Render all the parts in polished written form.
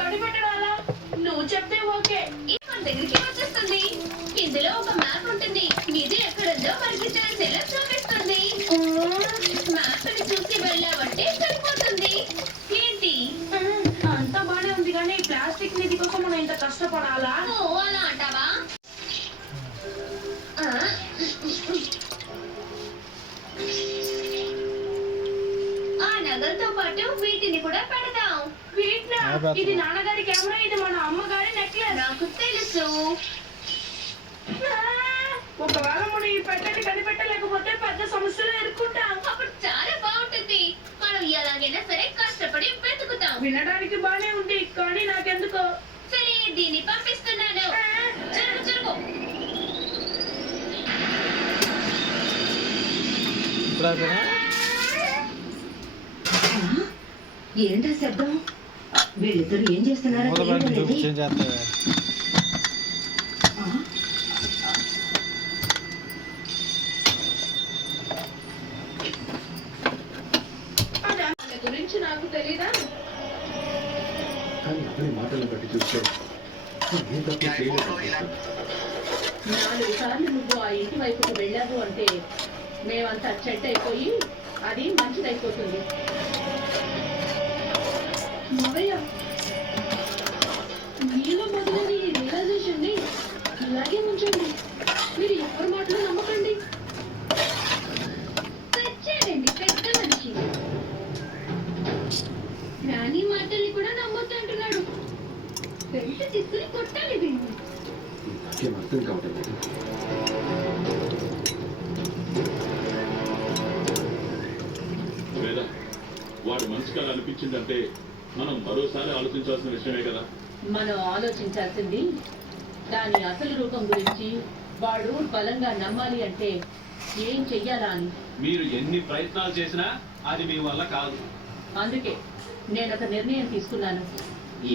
కనిపెట్టడాలా? నువ్వు చెప్తే ఓకే. ఇది మన దగ్గరికి వచ్చేస్తుంది. ఇందులో ఒక మ్యాప్ ఉంటుంది. ఇది ఎక్కడుందో మనకి సెలెక్ట్ చూపిస్తుంది. మ్యాప్ ని చూసి వెళ్ళామంటే సరిపోతుంది. ఏంటి అంతా బానే ఉంది కానీ ప్లాస్టిక్ నిధి కోసం మనం ఇంత కష్టపడాలా? ఓ అలా అంటావా? ఆ నగలతో పాటు వీటిని కూడా పెడదాం. వీటినా? ఇది నాన్నగారి కెమెరా, ఇది మన అమ్మగారి నెక్లెస్. నాకు తెలుసు. ఒకవేళ మనం ఈ పెట్టని కనిపెట్టలేకపోతే పెద్ద సమస్యలు ఎదుర్కొంటాం. అప్పుడు చాలా బాగుంటుంది. మనం ఎలాగైనా సరే కష్టపడి వెతుకుతాం. వినడానికి బానే ఉంది కానీ నాకెందుకో. సరే దీన్ని పంపిస్తున్నాను. జరుగు జరుగు. ఏంటా శబ్దం? వీళ్ళిద్దరు ఏం చేస్తున్నారా? గురించి నాకు తెలీదా? మాటలు బట్టి చూస్తే 4 సార్లు నువ్వు ఆ ఇంటి వైపుకు వెళ్ళావు అంటే మేమంతా చెడ్డ అయిపోయి అది మంచిదైపోతుంది. మావయ్య, మీలో మొదలైన ఈ రియలైజేషన్ ని ఇలాగే ఉంచండి. మీరు ఎవరి మాటలు నమ్మకండి. వచ్చాడండి పెద్ద మనిషి. రాణి మాటల్ని కూడా నమ్మొద్దు అంటున్నాడు. బెల్ట్ తీసుకుని కొట్టాలి దీన్ని. అర్థం కావడం లేదు. వాడు మనసుకు అలా అనిపించిందంటే మనం మరోసారి ఆలోచించాల్సిన విషయమే కదా. మనం ఆలోచించాల్సింది దాని అసలు రూపం గురించి. వాడు బలంగా నమ్మాలి అంటే ఏం చెయ్యాలా అని. మీరు ఎన్ని ప్రయత్నాలు చేసినా అది మీ వల్ల కాదు. అందుకే నేను ఒక నిర్ణయం తీసుకున్నాను.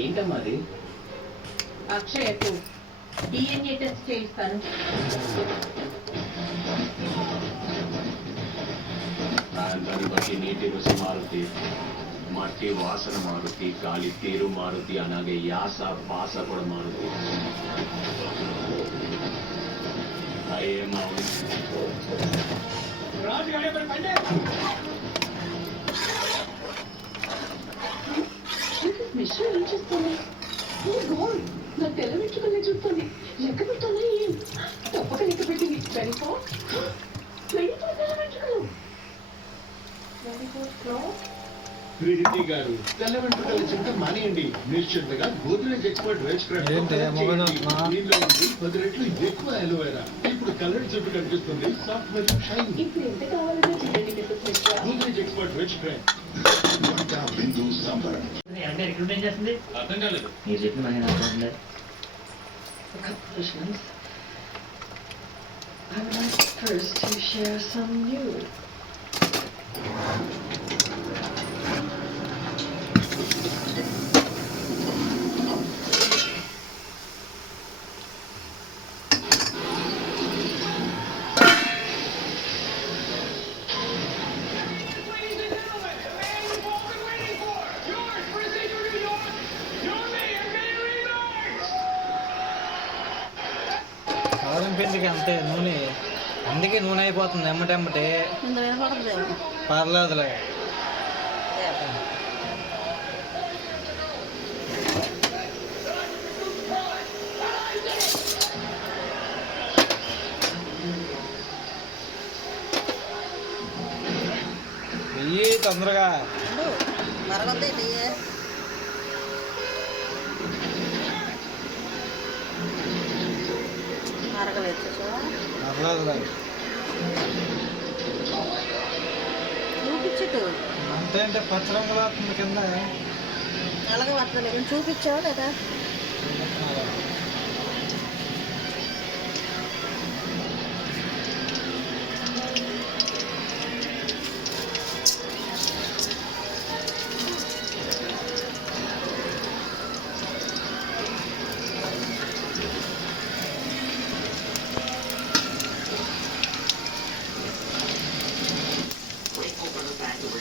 ఏంటమ్మా అది? అక్షయకు DNA టెస్ట్ చేయిస్తాను. దాన్ని బట్టి నీటి రుచి మారుతి, మట్టి వాసన మారుతి, గాలి తీరు మారుతి, అలాగే యాస భాష కూడా మారుతి. ఏమో మిషన్ ఏం చేస్తుంది? నా తెల్ల వెంట్రుకల్ని చూస్తుంది. లెక్క పెడుతుంది. తప్పక లెక్క పెట్టింది. 24 తెల్ల వెంట్రుకలు. 24 ప్రీతి గారు, తెల్ల వెంట్రుకల చింత మానేయండి. నిశ్చితంగా గోద్రేజ్ ఎక్స్పర్ట్ వెజ్ క్రాఫ్ట్ దీనిలో 10 రెట్లు ఎక్కువ అలోవెరా. ఇప్పుడు కలర్ చుట్టూ కనిపిస్తుంది. సాఫ్ట్ మరియు షైన్. ఇప్పుడు ఎంత కావాలో చెప్పండి Mrs Mishra. Godrej expert veg craft. అర్థం కాలేదు. Accomplishments. I would like first to share some news. పిండికి అంతే నూనె, అందుకే నూనె అయిపోతుంది ఎమ్మటెమ్మటే. పర్లేదులే. వెయ్యి తొందరగా చూపించు. అంతే అంటే పచ్చ రంగులో వస్తుంది కింద. అలాగే వస్తుంది. చూపించావు లేదా?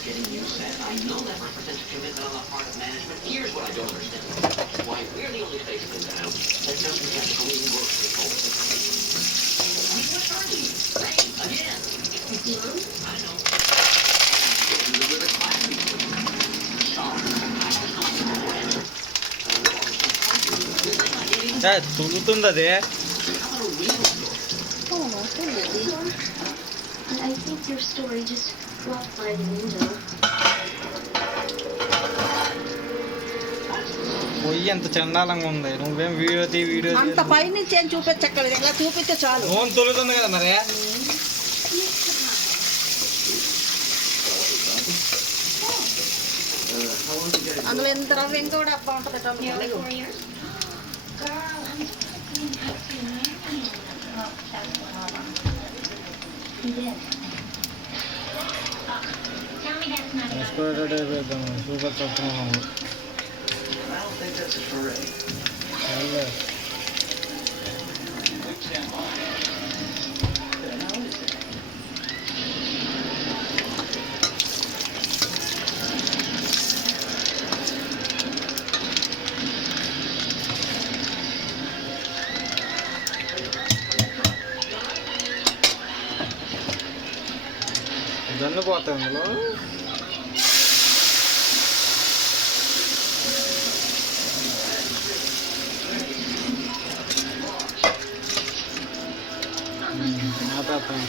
getting you set. I know that represents a commitment on the part of management. Here's what I don't understand. తులుతుంది అది. I think your story just dropped by the window. పొయ్యి ఎంత చండాలంగా ఉంది. నువ్వేం వీడియో అంత పైనుంచి ఏం చూపించక్కర్లేదు, ఇలా చూపిస్తే చాలు. నూనె తొలుతుంది కదా మరి. అందులో ఎంత రవ్వ ఇంకా కూడా అబ్బా ఉంటుంది. సూపర్ చెప్తున్నాము. దన్ను పోతాయి అందులో. ఆపేస్తాను.